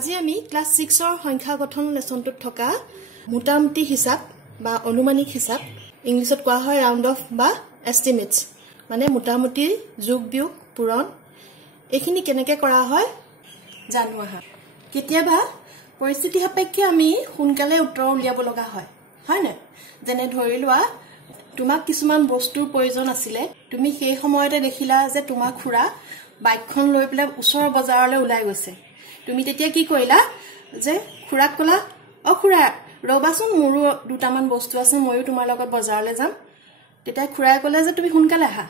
আজি আমি ক্লাস 6 ৰ সংখ্যা গঠন লেসনটোত থকা মোটামুটি হিসাব বা অনুমানিক হিসাব ইংলিশত কোৱা হয় ৰাউন্ড অফ বা এস্টিমেটস মানে মোটামুটি যোগ বিয়োগ পূৰণ এখিনি কেনেকৈ কৰা হয় জানো আহা কেতিয়াবা পৰিস্থিতি সাপেক্ষে আমি সোনকালে উত্তৰ উলিয়াব লগা হয় হয় না যেনে ধৰি লোৱা তোমাক কিছুমান বস্তুৰ প্ৰয়োজন আছিল তুমি সেই সময়তে দেখিলা যে তোমাক খুৰা বাইকখন লৈ পেলাই ওচৰৰ বজাৰলৈ ওলাই গৈছে তুমি তেতিয়া কি কৰিলা যে খুৰাক কলা অ খুৰা ৰবাচোন মোৰো দুটামান বস্তু আছে ময়ো তোমাৰ লগত বজাৰলৈ যাম তেতিয়া খুৰাই কলে যে তুমি সোনকালে আহা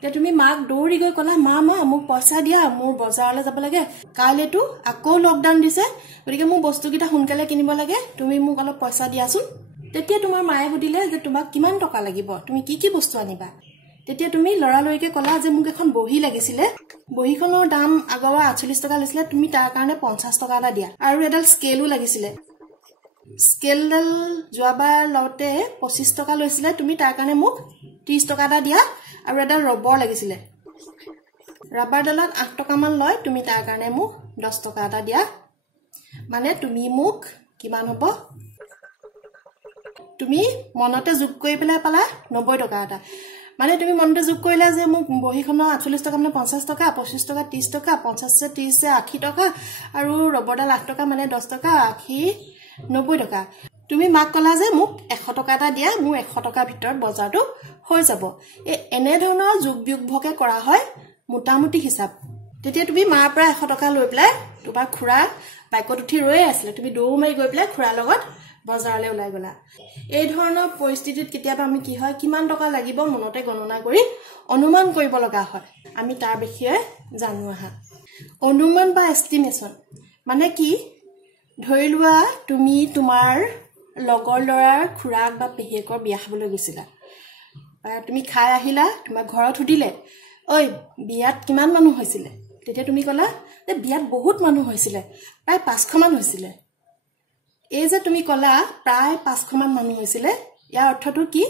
তে তুমি মাক দৌৰি গৈ কলা মা মোক পইচা দিয়া মোৰ বজাৰলৈ যাব লাগে কাইলেতো আকৌ লকডাউন দিছে গতিকে মোৰ বস্তুকিটা সোনকালে কিনিব লাগে তুমি মোক অলপ পইচা দিয়াচোন তেতিয়া তোমাৰ মায়ে সুধিলে যে তোমাক কিমান টকা লাগিব তুমি কি বস্তু আনিবা তেতিয়া তুমি লৰালৰিকে কলা যে মোক এখন বহি লাগিছিলে বহিখনৰ দাম আগৱা 48 টকা লৈছিলে তুমি তাৰ কাৰণে 50 টকা এটা দিয়া আৰু এডাল স্কেলও লাগিছিলে স্কেলডাল যোৱাবাৰ লওঁতে 25 টকা লৈছিলে তুমি তাৰ কাৰণে মোক 30 টকা এটা দিয়া আৰু এডাল ৰবৰ লাগিছিলে ৰাবাৰডালত 8 টকা মান লয় তুমি তাৰ কাৰণে মোক 10 টকা এটা দিয়া মানে তুমি মোক কিমান হ'ব তুমি মনতে যোগ কৰি পেলাই পালা 90 টকা এটা মানে তুমি মনতে যোগ কৰিলা যে মোক বহিখনৰ 48 টকা মানে 50 টকা 25 টকা 30 টকা 50 সে 30 সে 80 টকা আৰু ৰবৰডাল 8 টকা মানে 10 টকা 80 90 টকা তুমি মাক কলা যে মোক 100 টকা এটা দিয়া মোৰ 100 টকা ভিতৰত বজাৰটো হৈ যাব এনে ধৰণৰ যোগ বিয়োগকে কৰা হয় মোটামুটি হিচাপ তেতিয়া তুমি মাৰ পৰা 100 টকা লৈ পেলাই তোমাৰ খুৰা বাইকত উঠি ৰৈ আছিল তুমি দৌৰ মাৰি গৈ পেলাই খুৰাৰ লগত বজাৰলৈ ওলাই গলা এই ধৰণৰ পৰিস্থিতিত কেতিয়াবা আমি কি হয় কিমান টকা লাগিব মনতে গণনা কৰি অনুমান কৰিব লগা হয় আমি তাৰ বিষয়ে জানো আহা অনুমান বা এস্টিমেশন মানে কি ধৰি লোৱা তুমি তোমাৰ লগৰ লৰাৰ খুৰাক বা পেহিয়েকৰ বিয়া খাবলৈ গৈছিলা তুমি খাই আহিলা তোমাৰ ঘৰত সুধিলে ঐ বিয়াত কিমান মানুহ হৈছিল তেতিয়া তুমি কলা যে বিয়াত বহুত মানুহ হৈছিল প্ৰায় 500 মান হৈছিল এই যে তুমি কলা প্ৰায় 500 মান মানুহ হৈছিল ইয়াৰ অৰ্থটো কি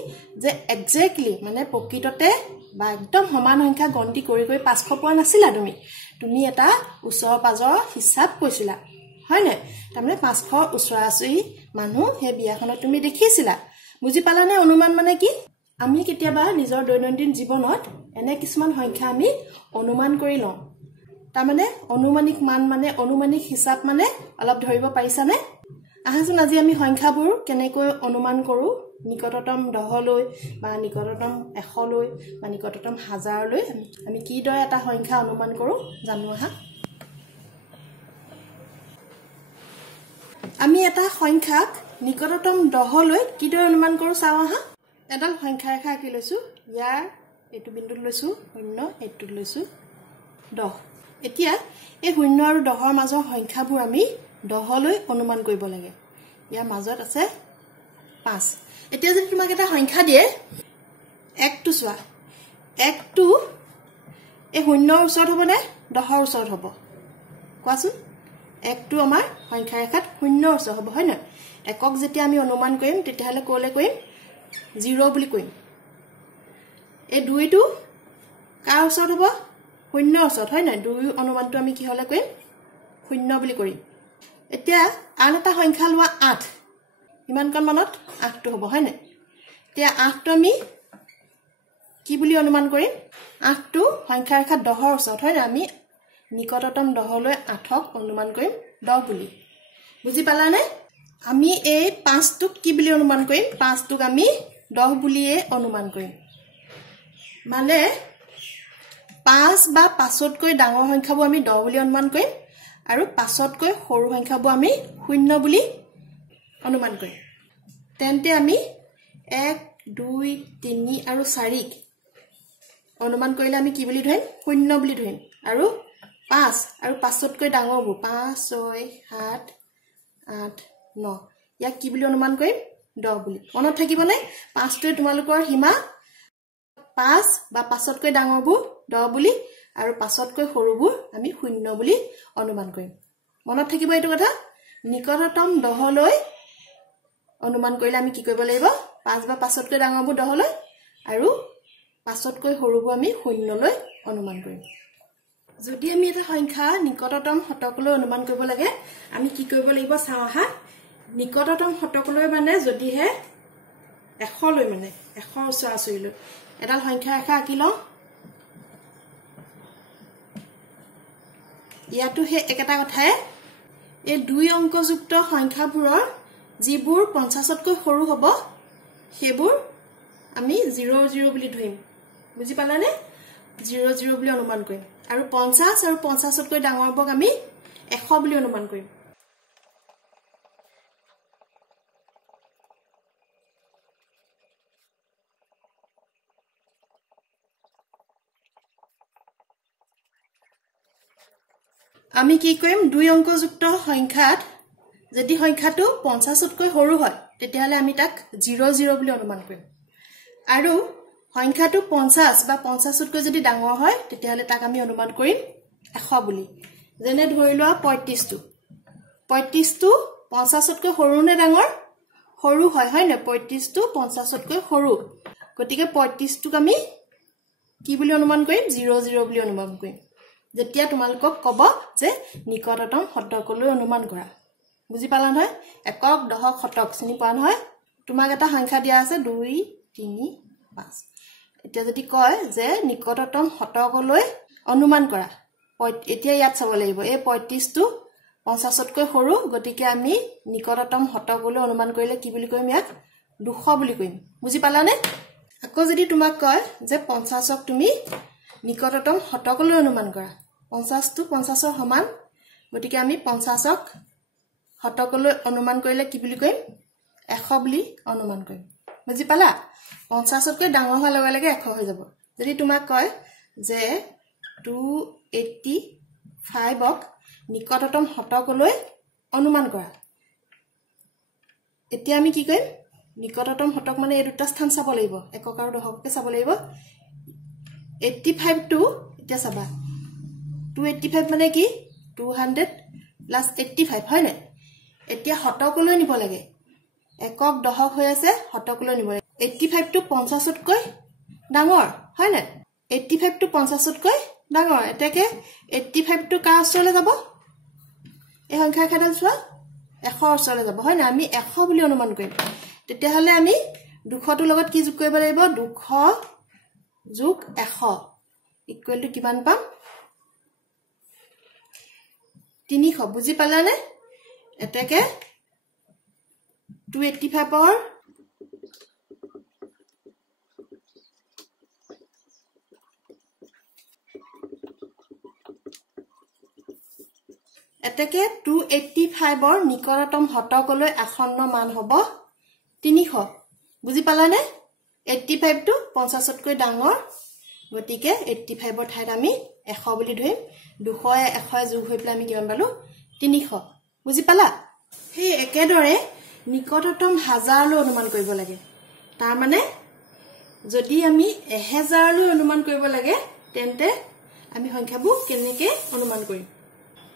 যে এক্স্যাক্টলি মানে প্ৰকৃততে বা একদম সমান সংখ্যা গণতি কৰি 500 পোৱা নাছিলা তুমি এটা উচ্চৰ পাজৰ হিসাব কৈছিলা হয় না তাৰমানে 500 উচ্চৰাচৰি মানুহ হে বিয়াখনত তুমি দেখিছিলা বুজি পালানে অনুমান মানে কি আমি কেতিয়াবা নিজৰ দৈনন্দিন জীৱনত এনে কিছুমান সংখ্যা আমি অনুমান কৰি লওঁ তাৰমানে অনুমানিক মান মানে অনুমানিক হিসাব মানে অলপ ধৰিব পাৰিছানে আহাচোন আজি আমি সংখ্যাবোৰ কেনেকৈ অনুমান কৰো নিকটতম 10 লৈ বা নিকটতম 100 লৈ বা নিকটতম 1000 লৈ আমি কি দৰে এটা সংখ্যা অনুমান কৰো জানো আহা আমি এটা সংখ্যাক নিকটতম 10 লৈ কি দৰে অনুমান কৰো চাও আহা এডাল সংখ্যা ৰেখা আঁকি লৈছো ইয়াৰ এইটো বিন্দুত লৈছো 0 এইটোত লৈছো 10 এতিয়া এই 0 আৰু 10 ৰ মাজৰ সংখ্যাবোৰ আমি 10 লৈ অনুমান কৰিব লাগে ইয়াৰ মাজত আছে 5 এতিয়া যদি তোমাক এটা সংখ্যা দিয়ে 1 টো চোৱা 1 টো এই 0 ৰ ওচৰত হ'ব নে 10 ৰ ওচৰত হ'ব কোৱাচোন 1 টো আমাৰ সংখ্যা ৰেখাত 0 ৰ ওচৰত হ'ব হয় না একক যেতিয়া আমি অনুমান কৰিম তেতিয়াহলে কোলে কৰিম 0 বুলি কৰিম এই 2 টো কাৰ ওচৰত হ'ব 0 ৰ ওচৰত হয় না 2 অনুমানটো আমি কি হলে কৰিম 0 বুলি কৰিম এতিয়া আন এটা সংখ্যা লোৱা 8 ইমানকণ মানত 8 টো হ'ব হয় না এতিয়া 8 টো আমি কি বুলি অনুমান কৰিম 8 টো সংখ্যা ৰেখাত 10 ৰ ওচৰত হয় না আমি নিকটতম 10 লৈ 8ক অনুমান কৰিম 10 বুলি বুজি পালানে আমি এই 5 টোক কি বুলি অনুমান কৰিম 5 টোক আমি 10 বুলিয়ে অনুমান কৰিম মানে 5 বা 5তকৈ ডাঙৰ সংখ্যাবোৰ আমি 10 বুলি অনুমান কৰিম আৰু 5তকৈ সৰু সংখ্যাবোৰ আমি 0 বুলি অনুমান কৰিম তেন্তে আমি 1 2 3 আৰু 4ক অনুমান কৰিলে আমি কি বুলি ধৰিম 0 বুলি ধৰিম আৰু 5 আৰু 5তকৈ ডাঙৰবোৰ 5 6 7 8 9 ইয়াক কি বুলি অনুমান কৰিম 10 বুলি মনত থাকিবনে 5টোৱে তোমালোকৰ সীমা 5 বা 5তকৈ ডাঙৰবোৰ 10 বুলি আৰু 5তকৈ সৰুবোৰ আমি 0 বুলি অনুমান কৰিম মনত থাকিব এইটো কথা নিকটতম 10 লৈ অনুমান কৰিলে আমি কি কৰিব লাগিব 5 বা 5তকৈ ডাঙৰবোৰ 10 লৈ আৰু 5তকৈ সৰুবোৰ আমি 0 লৈ অনুমান কৰিম যদি আমি এটা সংখ্যা নিকটতম শতকলৈ অনুমান কৰিব লাগে আমি কি কৰিব লাগিব চাও আহা নিকটতম শতকলৈ মানে যদিহে 100 লৈ মানে 100 ওচৰা-ওচৰিলৈ এটা সংখ্যা ৰেখা আঁকি লওঁ ইয়াতো হে একেটা কথাই এই দুই অংকযুক্ত সংখ্যাবোৰৰ যিবোৰ 50 তকৈ সৰু হ'ব সেইবোৰ আমি 00 বুলি ধৰিম বুজি পালানে 00 বুলি অনুমান কৰিম আৰু 50 আৰু 50 তকৈ ডাঙৰবোৰক আমি 100 বুলি অনুমান কৰিম আমি কি কৰিম দুই অংকযুক্ত সংখ্যাত যদি সংখ্যাটো 50 তকৈ সৰু হয় তেতিয়াহলে আমি তাক 00 বুলি অনুমান কৰিম আৰু সংখ্যাটো 50 বা 50 তকৈ যদি ডাঙৰ হয় তেতিয়াহলে তাক আমি অনুমান কৰিম 100 বুলি যেনে ধৰি লোৱা 35 টো 50 তকৈ সৰু নে ডাঙৰ সৰু হয় হয় না 35 টো 50 তকৈ সৰু গতিকে 35 টোক আমি কি বুলি অনুমান কৰিম 00 বুলি অনুমান কৰিম যেতিয়া তোমালোকক কব যে নিকটতম শতকলৈ অনুমান কৰা বুজি পালা নহয় একক দশক শতক চিনি পোৱা নহয় তোমাক এটা সংখ্যা দিয়া আছে 2 3 5 এতিয়া যদি কয় যে নিকটতম শতকলৈ অনুমান কৰা এতিয়া ইয়াত চাব লাগিব এই 35 টো 50 তকৈ সৰু গতিকে আমি নিকটতম শতকলৈ অনুমান কৰিলে কি বুলি কইম ইয়াক 200 বুলি কইম বুজি পালানে আকৌ যদি তোমাক কয় যে 50 ক তুমি নিকটতম শতকলৈ অনুমান কৰা 50 টো 50 ৰ সমান গতিকে আমি 50 ক শতকলৈ অনুমান কৰিলে কি বুলি কইম 100 বুলি অনুমান কৰিম বুজি পালা 50 তকৈ ডাঙৰ হোৱাৰ লগে লগে 100 হৈ যাব যদি তোমাক কয় যে 285 ক নিকটতম শতকলৈ অনুমান কৰা এতিয়া আমি কি কৰিম নিকটতম শতক মানে এই দুটা স্থান চাব লাগিব একক আৰু দশককে চাব লাগিব 85 টো এতিয়া চাবা 285 মানে কি 200 প্লাস 85 হয় না এতিয়া শতকলৈ নিব লাগে একক দশক হৈ আছে শতকলৈ নিব লাগে 85 টো 50 তকৈ ডাঙৰ হয় না 85 টো 50 তকৈ ডাঙৰ এটাকে 85 টো কা ওচৰলৈ যাব এই সংখ্যা খেদাল চোৱা 100 ওচৰলৈ যাব হয় না আমি 100 বুলি অনুমান কৰিম তেতিয়াহলে আমি 200 টোৰ লগত কি যোগ কৰিব লাগিব 200 যোগ 100 ইকুৱেল টু কিমান পাম 300 বুজি পালানে এটাকে 285 ৰ এটাকে 285 ৰ নিকটতম শতকলৈ আসন্ন মান হ'ব 300 বুজি পালানে 85 টো 50 তকৈ ডাঙৰ গতিকে 85 ৰ ঠাইত আমি 100 বুলি ধৰিম 200 100 যোগ হৈ পেলাই আমি কিমান পালো 300 বুজি পালা সেই একেদৰে নিকটতম হাজাৰলৈ অনুমান কৰিব লাগে তাৰ মানে যদি আমি 1000 লৈ অনুমান কৰিব লাগে তেন্তে আমি সংখ্যাবোৰ কেনেকৈ অনুমান কৰিম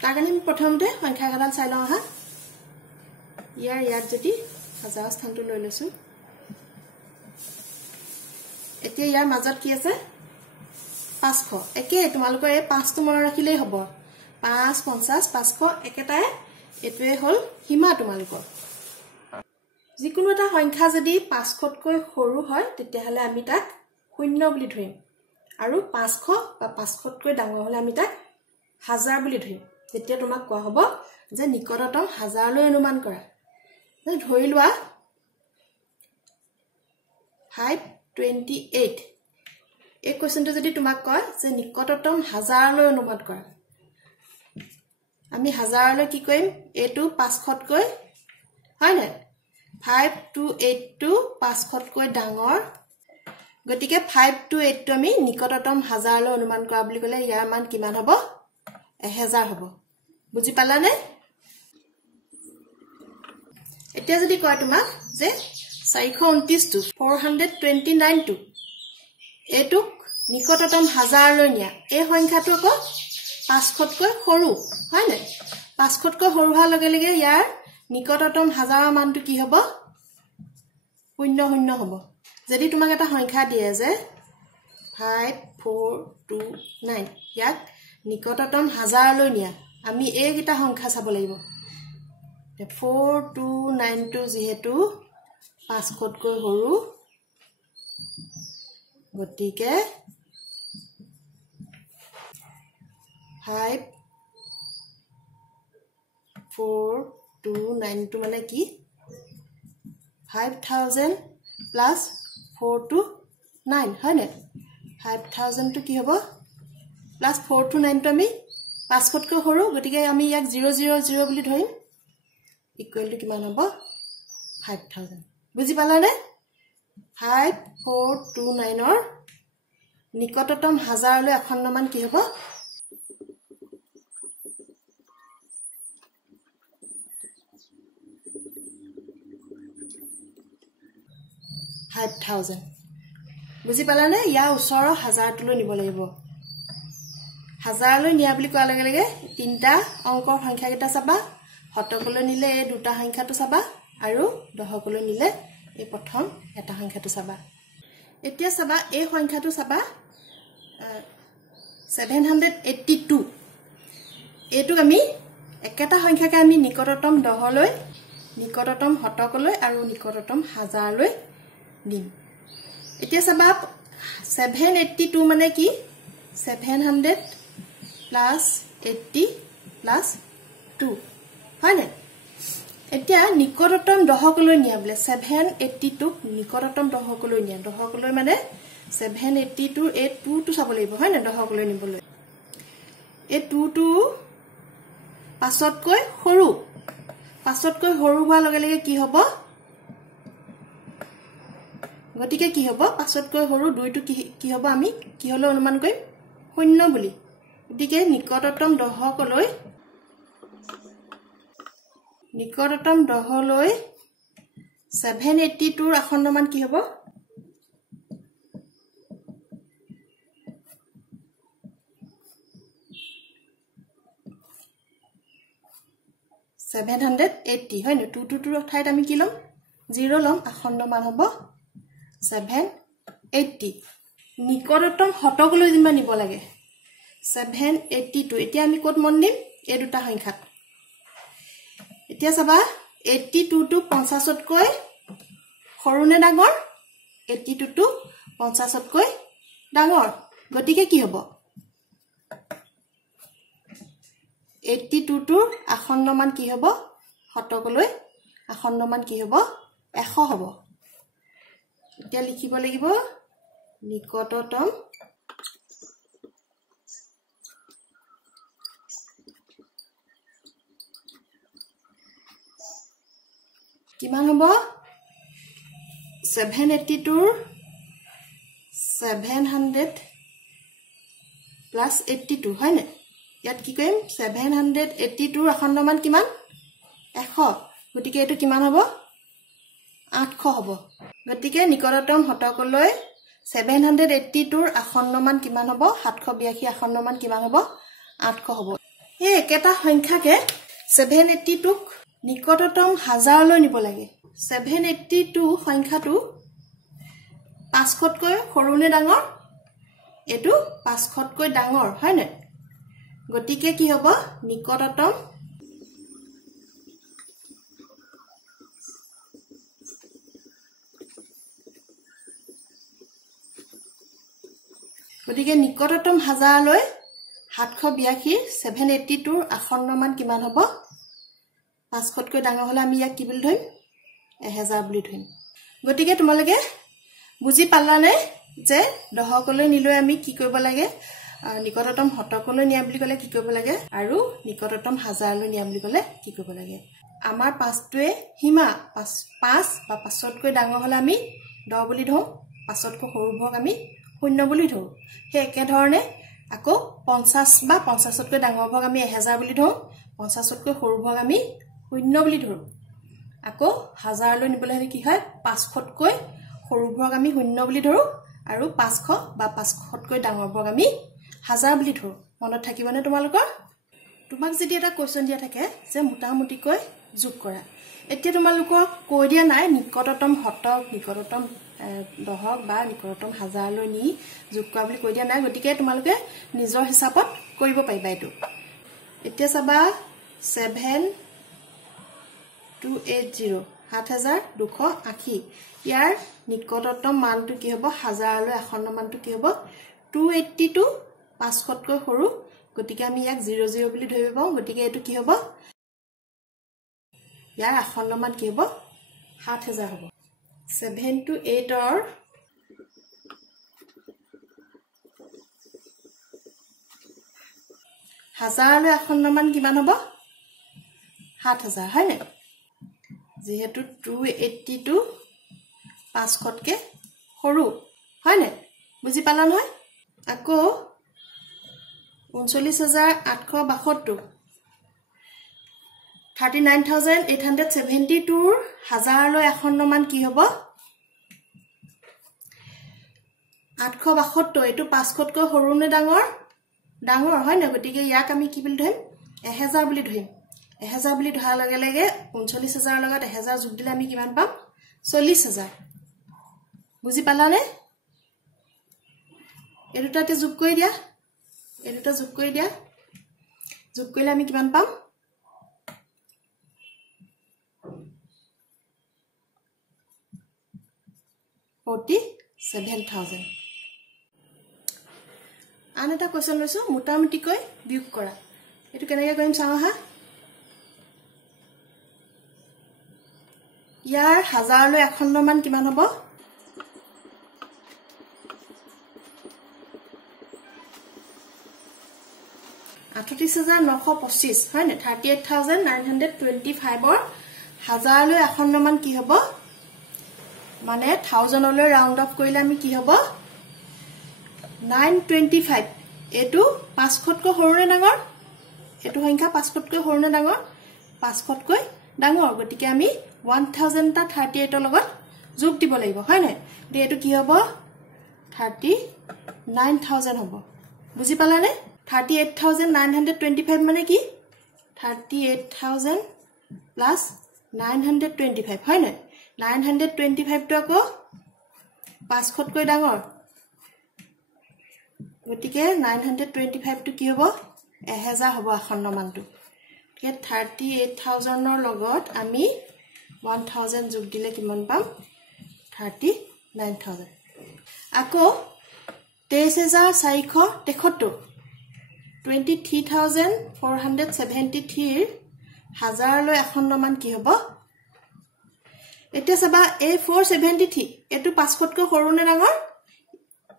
তাৰ কাৰণে আমি প্ৰথমতে সংখ্যা গাডাল চাই লওঁ আহা ইয়াত যদি হাজাৰ স্থানটো লৈ লৈছো এতিয়া ইয়াৰ মাজত কি আছে 500 একে তোমালোকৰ এই 5 টো মনত ৰাখিলেই হ'ব 5 50 500 একেটাই এটোৱে হল সীমা তোমালোকৰ যিকোনো এটা সংখ্যা যদি 500 তকৈ সৰু হয় তেতিয়াহলে আমি তাক 0 বুলি ধৰিম আৰু 500 বা 500 তকৈ ডাঙৰ হলে আমি তাক 1000 বুলি ধৰিম তেতিয়া তোমাক কোৱা হ'ব যে নিকটতম 1000 লৈ অনুমান কৰা ধৰি লোৱা 528 এই কোৱেশ্চনটো যদি তোমাক কয় যে নিকটতম 1000 লৈ অনুমান কৰা আমি 1000 লৈ কি কৰিম এটো 500 তকৈ হয় না 528 টো 500 তকৈ ডাঙৰ গতিকে 528 টো আমি নিকটতম 1000 লৈ অনুমান কৰা বুলি ক'লে ইয়াৰ মান কিমান হ'ব 1000 হ'ব বুজি পালানে এতিয়া যদি কয় তোমাক যে 429 টো 429 টো এটো নিকটতম 1000 লৈ নিয়া এই সংখ্যাটো আকৌ 500 তকৈ সৰু হয় না 500 তকৈ সৰু হোৱাৰ লগে লগে ইয়াৰ নিকটতম 1000 ৰ মানটো কি হ'ব 00 হ'ব যদি তোমাক এটা সংখ্যা দিয়ে যে 5429 ইয়াক নিকটতম হাজাৰলৈ নিয়া আমি এইকেইটা সংখ্যা চাব লাগিব 4292 যেহেতু 500তকৈ সৰু গতিকে 4292 মানে কি 5000 plus 429 হয় নে 5000 to কি হ'ব plus 429 to আমি 500তকৈ সৰু গতিকে আমি ইয়াক 000 বুলি ধৰিম ইকুৱেল টু কিমান হ'ব 5000 বুজি পালানে 5429 ৰ নিকটতম হাজাৰলৈ অখণ্ডমান কি হ'ব 5000 বুজি পালানে ইয়া ওচৰৰ হাজাৰটোলৈ নিব লাগিব হাজাৰলৈ নিয়া বুলি কোৱাৰ লগে লগে তিনটা অংকৰ সংখ্যা কেইটা চাবা শতকলৈ নিলে এই দুটা সংখ্যাটো চাবা আৰু দশকলৈ নিলে এই প্ৰথম এটা সংখ্যাটো চাবা এতিয়া চাবা এই সংখ্যাটো চাবা 782 এইটো আমি একেটা সংখ্যাকে আমি নিকটতম দহলৈ নিকটতম শতকলৈ আৰু নিকটতম হাজাৰলৈ দিম এতিয়া চাবা 782 মানে কি 700 plus 80 plus 2 হয় নে এতিয়া নিকটতম দশকলৈ নিয়া বলে 782 নিকটতম দশকলৈ নিয়া দশকলৈ মানে 782 এই 2 টো চাব লাগিব হয় নে দশকলৈ নিবলৈ এই 2 টো পাছতকৈ সৰু হোৱাৰ লগে লগে কি হ'ব গতিকে কি হ'ব পাছতকৈ সৰু 2 টো কি হ'ব আমি কি হলো অনুমান কৰিম শূন্য বুলি গতিকে নিকটতম দহলৈ 782 ৰ অখণ্ডমান কি হ'ব 780 হয় নে 2 ৰ ঠাইত আমি কি লম 0 লম অখণ্ডমান হ'ব 780 নিকটতম শতকলৈ যিমান নিব লাগে 782 এতিয়া আমি কত মন দিম এই দুটা সংখ্যাত এতিয়া চাবা 82 টো 50তকৈ সৰু নে ডাঙৰ 82 টো 50তকৈ ডাঙৰ গতিকে কি হ'ব 82 টোৰ অখণ্ডমান কি হ'ব শতকলৈ অখণ্ডমান কি হ'ব 100 হ'ব এতিয়া লিখিব লাগিব নিকটতম কিমান হ'ব 782 700 plus 82 হয় নে ইয়াত কি কৰিম 782 ৰ অখণ্ডমান কিমান 100 গতিকে এটো কিমান হ'ব 800 হ'ব গতিকে নিকটতম শতকলৈ 782 ৰ অখণ্ডমান কিমান হ'ব 782 অখণ্ডমান কিমান হ'ব 800 হ'ব এই একেটা সংখ্যাকে 782 ক নিকটতম হাজাৰলৈ নিব লাগে 782 সংখ্যাটো 500তকৈ সৰু নে ডাঙৰ এটো 500তকৈ ডাঙৰ হয় নে গতিকে কি হ'ব নিকটতম গতিকে নিকটতম হাজাৰলৈ 782 782 ৰ অখণ্ডমান কিমান হ'ব 500তকৈ ডাঙৰ হলে আমি ইয়াক কি বুলি ধৰিম 1000 বুলি ধৰিম গতিকে তোমালোকে বুজি পালানে যে দশকলৈ নিলৈ আমি কি কৰিব লাগে নিকটতম শতকলৈ নিয়া বুলি কলে কি কৰিব লাগে আৰু নিকটতম হাজাৰলৈ নিয়া বুলি কলে কি কৰিব লাগে আমাৰ পাঁচটোৱে হিমা 5 বা 5তকৈ ডাঙৰ হলে আমি 10 বুলি ধৰো 5তকৈ সৰু ভাগ আমি 0 বুলি ধৰো হে একে ধৰণে আকৌ 50 বা 50তকৈ ডাঙৰ ভাগ আমি 1000 বুলি ধৰো 50তকৈ সৰু ভাগ আমি 0 বুলি ধৰো আকৌ হাজাৰলৈ নিবলৈ হলে কি হয় 500তকৈ সৰু ভাগ আমি 0 বুলি ধৰো আৰু 500 বা 500তকৈ ডাঙৰ ভাগ আমি 1000 বুলি ধৰো মনত থাকিবনে তোমালোকৰ তোমাক যদি এটা কোৱেশ্চন দিয়া থাকে যে মোটামুটিকৈ যোগ কৰা এতিয়া তোমালোকক কৈ দিয়া নাই নিকটতম শতক নিকটতম দহক বা নিকটতম হাজাৰলৈ নি যোগ কৰা বুলি কৈ দিয়া নাই গতিকে তোমালোকে নিজৰ হিচাপত কৰিব পাৰিবা এটো এতিয়া চাবা 7280 7280 ইয়াৰ নিকটতম মানটো কি হ'ব হাজাৰলৈ আসন্ন মানটো কি হ'ব 282 500তকৈ সৰু গতিকে আমি ইয়াক 00 বুলি ধৰিব পাওঁ গতিকে এটো কি হ'ব ইয়াৰ আসন্ন মান কি হ'ব 7000 হ'ব 7 to 8 or হাজাৰলৈ আসন্ন মান কিমান হ'ব 7000 হয় নে যেহেতু 282 500তকৈ সৰু হয় নে বুজি পালা নহয় আকৌ 39872 39872 হাজাৰলৈ আসন্ন মান কি হ'ব 872 এটো 500তকৈ সৰু নে ডাঙৰ ডাঙৰ হয় না গতিকে ইয়াক আমি কি বুলি ধৰিম 1000 বুলি ধৰিম 1000 বুলি ধৰাৰ লগে লগে 39000 লগত 1000 যোগ দিলে আমি কিমান পাম 40000 বুজি পালানে এটাতে যোগ কৰি দিয়া এটাতে যোগ কৰি দিয়া যোগ কৰিলে আমি কিমান পাম 47000 আন এটা কোৱেশ্চন লৈছো মোটামুটিকৈ বিয়োগ কৰা এটো কেনেকৈ কৰিম চাও হা ইয়াৰ হাজাৰলৈ আসন্ন মান কিমান হ'ব 38925 হয় নে 38925 ৰ হাজাৰলৈ আসন্ন মান কি হ'ব মানে 1000 লৈ ৰাউন্ড অফ কৰিলে আমি কি হ'ব 925 এটো 500তকৈ সৰু নে ডাঙৰ এটো সংখ্যা 500তকৈ সৰু নে ডাঙৰ 500তকৈ ডাঙৰ গতিকে আমি 1000 টা 38 ৰ লগত যোগ দিব লাগিব হয় নে এটো কি হ'ব 39000 হ'ব বুজি পালানে 38925 মানে কি 38000 plus 925 হয় নে 925 টো আকৌ 500তকৈ ডাঙৰ গতিকে 925 টো কি হ'ব 1000 হ'ব আসন্ন মানটো কে 38000 ৰ লগত আমি 1000 যোগ দিলে কিমান পাম 39000 আকৌ 23473 23473 হাজাৰলৈ আসন্ন মান কি হ'ব এতিয়া চাবা এই 473 এটো 500তকৈ সৰু নে ডাঙৰ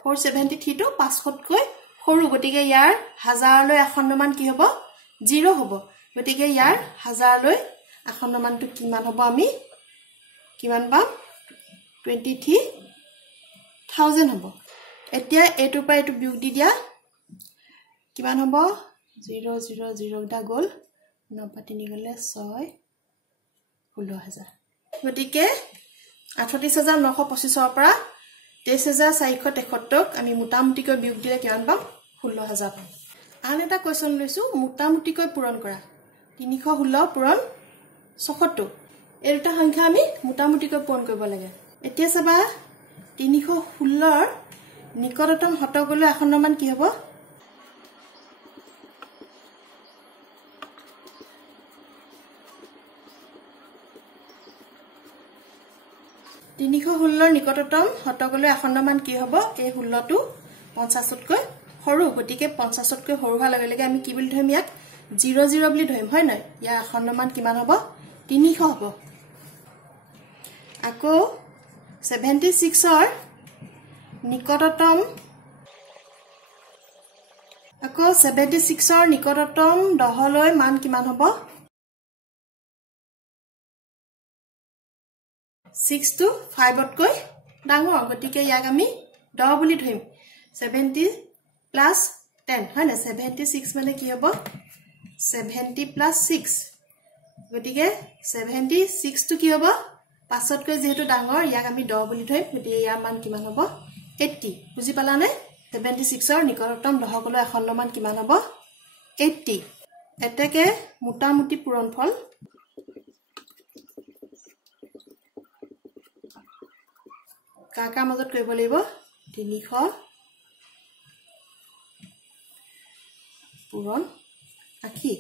473 টো 500তকৈ সৰু গতিকে ইয়াৰ হাজাৰলৈ আসন্ন মান কি হ'ব 0 হ'ব গতিকে ইয়াৰ হাজাৰলৈ আসন্ন মানটো কিমান হ'ব আমি কিমান পাম 23000 হ'ব এতিয়া এটো পাই এটো বিয়োগ দি দিয়া কিমান হ'ব 000 টা গল 9 3 গলে 6 16000 গতিকে 38925 ৰ পৰা 23473 আমি মোটামুটিকৈ বিয়োগ দিলে কিমান পাম 16000 পাম আন এটা কোৱেশ্চন লৈছো মোটামুটিকৈ পূৰণ কৰা 316 পূৰণ 76 এই দুটা সংখ্যা আমি মোটামুটিকৈ পূৰণ কৰিব লাগে এতিয়া চাবা 316 ৰ নিকটতম শতকলৈ আসন্ন মান কি হ'ব 316 নিকটতম শতকলৈ আসন্ন মান কি হ'ব এই 16 টো 50তকৈ সৰু গতিকে 50তকৈ সৰু হোৱাৰ লগে লগে আমি কি বুলি ধৰিম ইয়াক 00 বুলি ধৰিম হয় নাই ইয়াৰ আসন্ন মান কিমান হ'ব 300 হ'ব আকৌ 76 ৰ নিকটতম আকৌ 76 ৰ নিকটতম 10 লৈ মান কিমান হ'ব 6 to 5তকৈ ডাঙৰ গতিকে ইয়াক আমি 10 বুলি ধৰিম 70 plus 10 হয় না 76 মানে কি হ'ব 70 plus 6 গতিকে 76 টো কি হ'ব 5তকৈ যেহেতু ডাঙৰ ইয়াক আমি 10 বুলি ধৰিম গতিকে ইয়াৰ মান কিমান হ'ব 80 বুজি পালানে 76 ৰ নিকটতম 10 লৈ আসন্ন মান কিমান হ'ব 80 এতেকে মোটামুটি পূৰণফল কাকাৰ মাজত কৰিব লাগিব 300 পূৰণ 80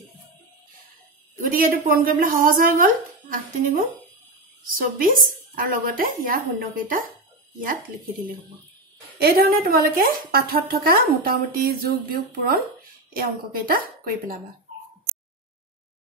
গতিকে এটো পূৰণ কৰিবলৈ সহজ হৈ গ'ল 8 3 গুণ 24 আৰু লগতে ইয়াৰ শূন্যকেইটা ইয়াত লিখি দিলে হ'ব এই ধৰণে তোমালোকে পাঠত থকা মোটামুটি যোগ বিয়োগ পূৰণ এই অংককেইটা কৰি পেলাবা